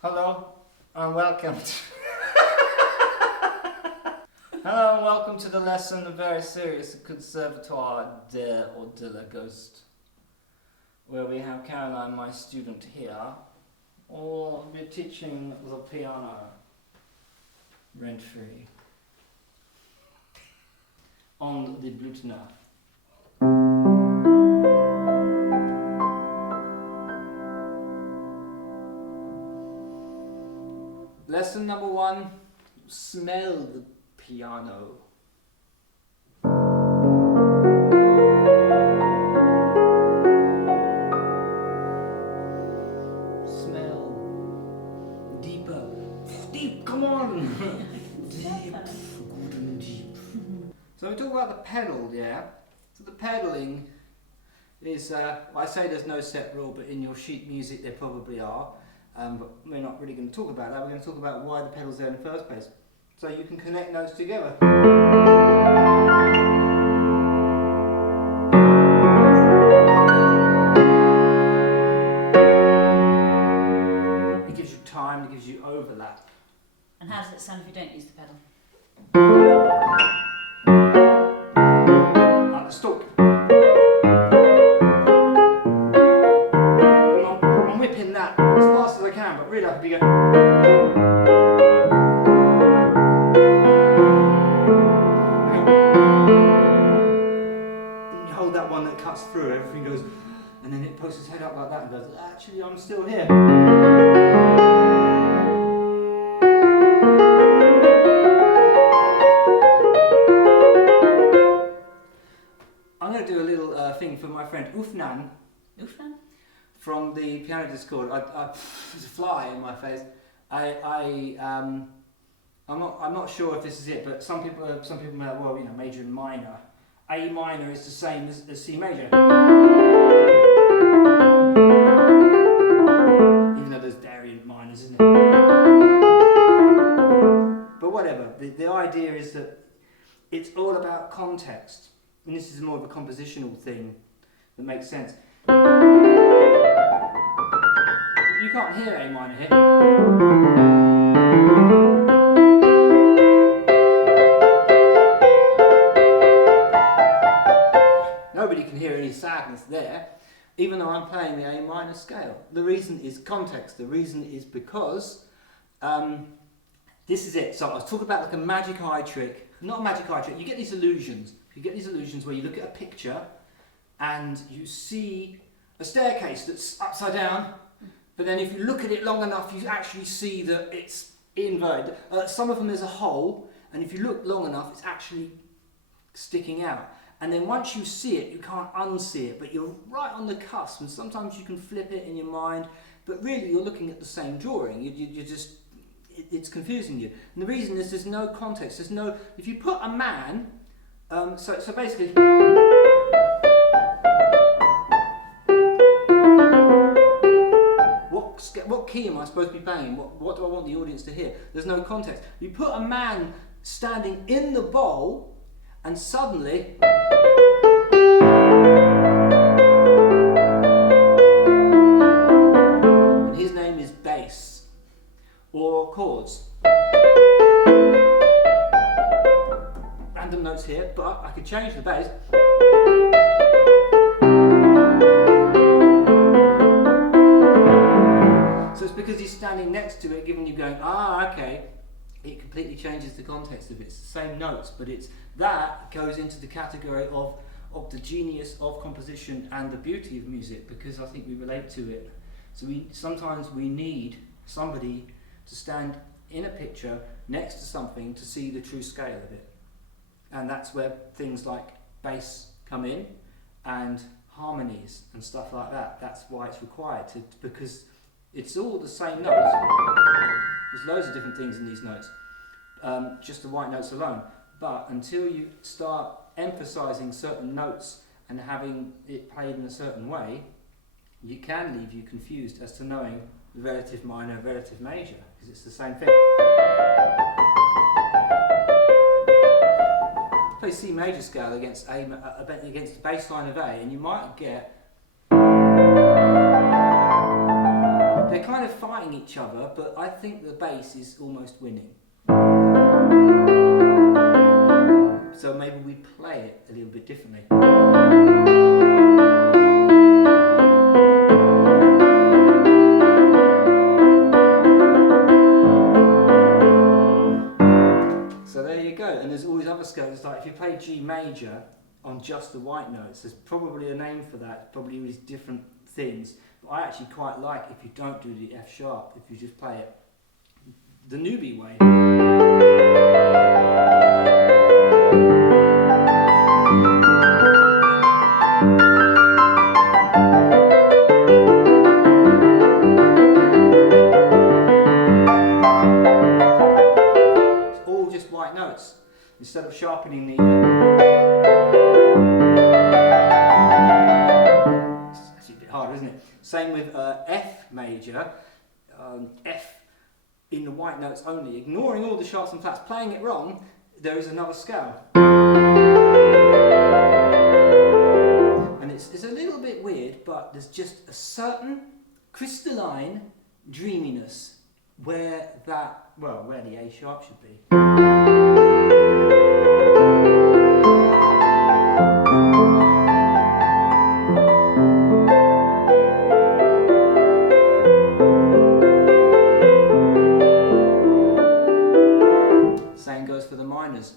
Hello and welcome to Hello and welcome to the lesson of Very Serious Conservatoire de la Ghost, where we have Caroline, my student here, or we're teaching the piano rent-free on the Bluthner. Lesson number 1, smell the piano. Smell deeper. Deep, come on! Deep, good and deep. So we talk about the pedal, yeah? So the pedaling is, I say there's no set rule, but in your sheet music there probably are. But we're not really going to talk about that. We're going to talk about why the pedal's there in the first place. So you can connect notes together. It gives you time, it gives you overlap. And how does it sound if you don't use the pedal? Like the stalk. I'm whipping that as fast as I can, but really I could be going. And you hold that one that cuts through, everything goes, and then it pokes its head up like that and goes, actually I'm still here. I'm going to do a little thing for my friend Ufnan. Bluthner? From the piano Discord. There's a fly in my face. I'm not sure if this is it, but some people are like, well, you know, major and minor. A minor is the same as C major, even though there's variant minors, isn't it? But whatever. The idea is that it's all about context, and this is more of a compositional thing that makes sense. You can't hear A minor here. Nobody can hear any sadness there, even though I'm playing the A minor scale. The reason is context. The reason is because this is it. So I was talking about like a magic eye trick. Not a magic eye trick. You get these illusions. You get these illusions where you look at a picture and you see a staircase that's upside down. But then if you look at it long enough, you actually see that it's inverted. Some of them there's a hole, and if you look long enough, it's actually sticking out. And then once you see it, you can't unsee it, but you're right on the cusp, and sometimes you can flip it in your mind, but really you're looking at the same drawing. It's confusing you. And the reason is there's no context. There's no, if you put a man, so basically, what key am I supposed to be playing? What do I want the audience to hear? There's no context. You put a man standing in the bowl, and suddenly and his name is bass or chords. Random notes here, but I could change the bass. So it's because he's standing next to it, giving you going, okay, it completely changes the context of it. It's the same notes, but that goes into the category of the genius of composition and the beauty of music, because I think we relate to it. So sometimes we need somebody to stand in a picture next to something to see the true scale of it. And that's where things like bass come in, and harmonies and stuff like that. That's why it's required, because it's all the same notes. There's loads of different things in these notes, just the white notes alone. But until you start emphasising certain notes and having it played in a certain way, it can leave you confused as to knowing the relative minor, relative major, because it's the same thing. Play C major scale against against the bass line of A, and you might get they're kind of fighting each other, but I think the bass is almost winning. So maybe we play it a little bit differently. So there you go, and there's all these other scales, like if you play G major on just the white notes, there's probably a name for that, probably these different things, but I actually quite like if you don't do the F sharp, if you just play it the newbie way. It's all just white notes, instead of sharpening the... It's actually a bit hard, isn't it? Same with F major, F in the white notes only, ignoring all the sharps and flats, playing it wrong, there is another scale. And it's a little bit weird, but there's just a certain crystalline dreaminess where that, well, where the A sharp should be. Same goes for the minors.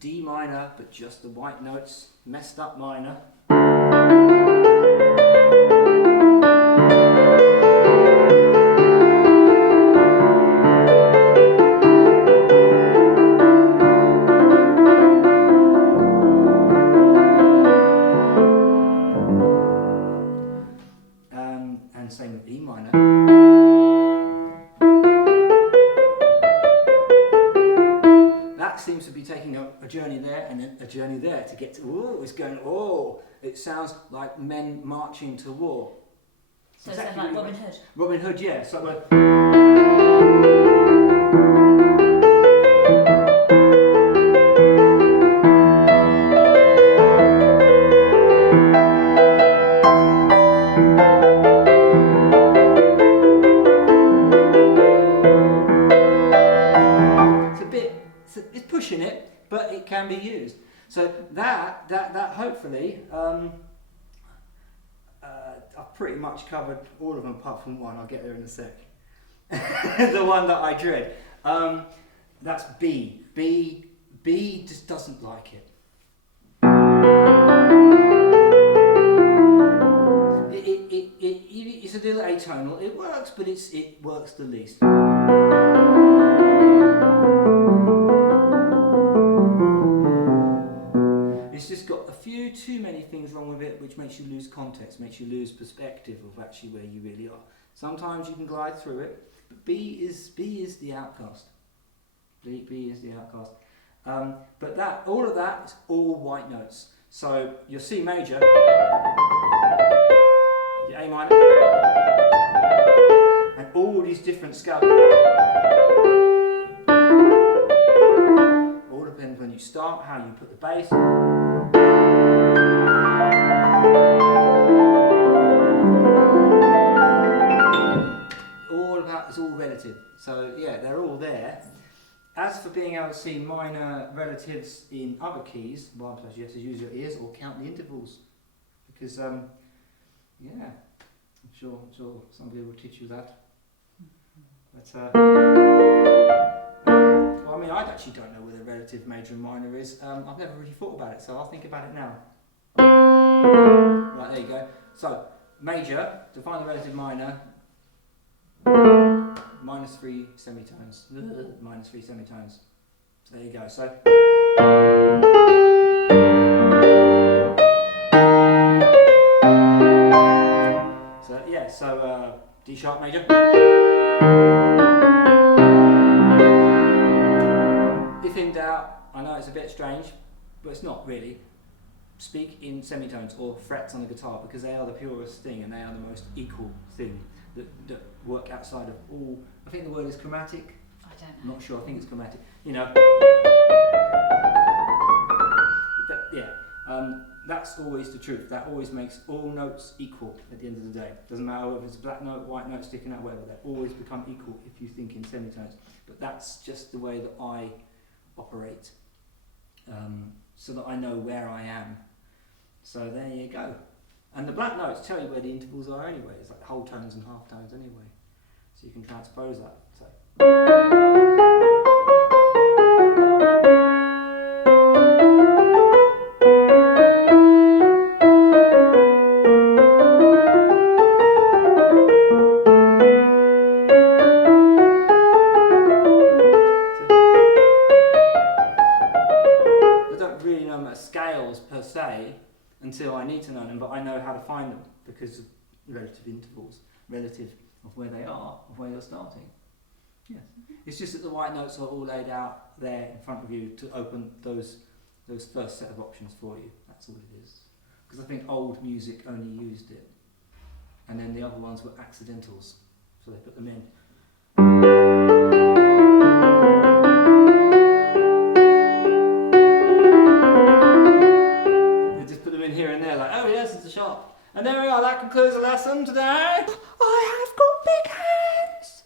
D minor, but just the white notes, messed up minor. And same with E minor. That seems to be taking a journey there and then a journey there to get to, oh, it's going, oh, it sounds like men marching to war. So is that like Robin Hood? Robin Hood, yeah. So it's pushing it, but it can be used. So that hopefully, I've pretty much covered all of them apart from one. I'll get there in a sec. The one that I dread. That's B. B just doesn't like it. It's a little atonal. It works, but it works the least. It's just got a few too many things wrong with it, which makes you lose context, makes you lose perspective of actually where you really are. Sometimes you can glide through it, but B is the outcast. B is the outcast. But all of that is all white notes. So your C major, your A minor, and all these different scales. All depends when you start, how you put the bass. It's all relative. So yeah, they're all there. As for being able to see minor relatives in other keys, well, you have to use your ears or count the intervals, because yeah, I'm sure somebody will teach you that. But well, I mean, I actually don't know where the relative major and minor is. I've never really thought about it, so I'll think about it now. Right, there you go. So major, to find the relative minor. Minus 3 semitones. Minus 3 semitones. So there you go. So yeah. So D sharp major. If in doubt, I know it's a bit strange, but it's not really. Speak in semitones or frets on a guitar, because they are the purest thing and they are the most equal thing that work outside of all. I think the word is chromatic. I don't know. I'm not sure. I think it's chromatic. You know. Yeah. That's always the truth. That always makes all notes equal at the end of the day. Doesn't matter whether it's a black note, white note, sticking out, whatever. They always become equal if you think in semitones. But that's just the way that I operate, so that I know where I am. So there you go. And the black notes tell you where the intervals are anyway. It's like whole tones and half tones anyway. So you can transpose that. So. I don't really know about scales per se until I need to know them, but I know how to find them because of relative intervals, relative of where they are, of where you're starting. Yes. It's just that the white notes are all laid out there in front of you to open those first set of options for you. That's all it is. Because I think old music only used it. And then the other ones were accidentals, so they put them in. They just put them in here and there, like, oh yes, it's a sharp. And there we are, that concludes the lesson today. I have got big hands!